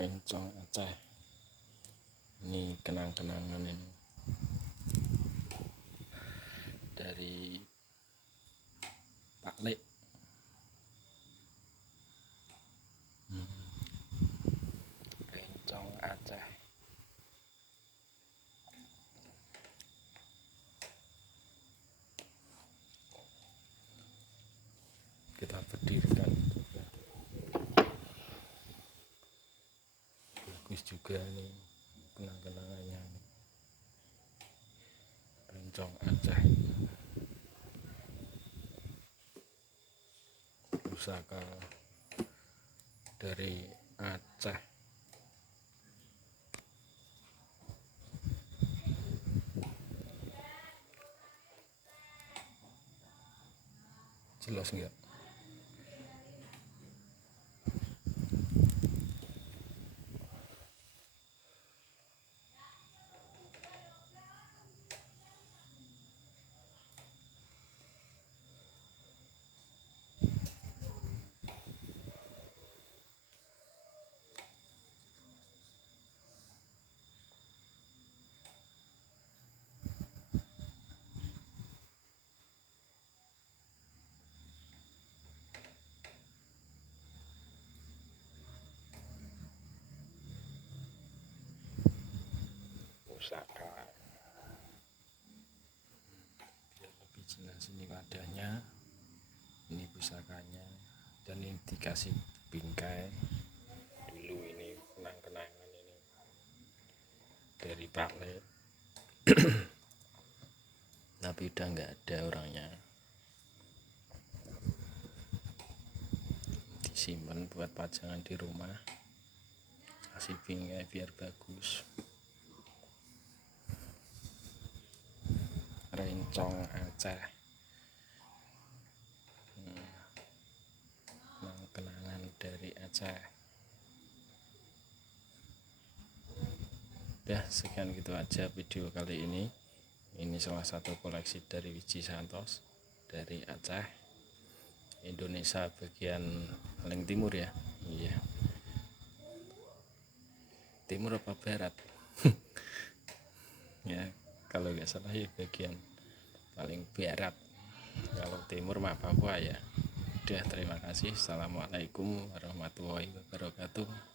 Rencong Aceh. Ini kenang-kenangan ini dari Pak Lek. Rencong Aceh. Kita berdirikan juga. Bagus juga nih kenang-kenangannya. Rencong Aceh. Pusaka dari Aceh. Jelas enggak? Pusaka. Biar lebih jelas, ini wadahnya, ini pusakanya, dan ini dikasih bingkai. Dulu ini kenang-kenangan ini dari Pak Lek. Tapi udah nggak ada orangnya. Disimpan buat pajangan di rumah. Kasih bingkai biar bagus. Rencong Aceh. Kenangan dari Aceh. Udah sekian gitu aja video kali ini. Ini salah satu koleksi dari Wiji Santos dari Aceh, Indonesia bagian paling timur ya. Iya. Timur apa barat? Ya, kalau nggak salah ya bagian paling barat. Kalau timur mah Papua ya. Udah, terima kasih. Assalamualaikum warahmatullahi wabarakatuh.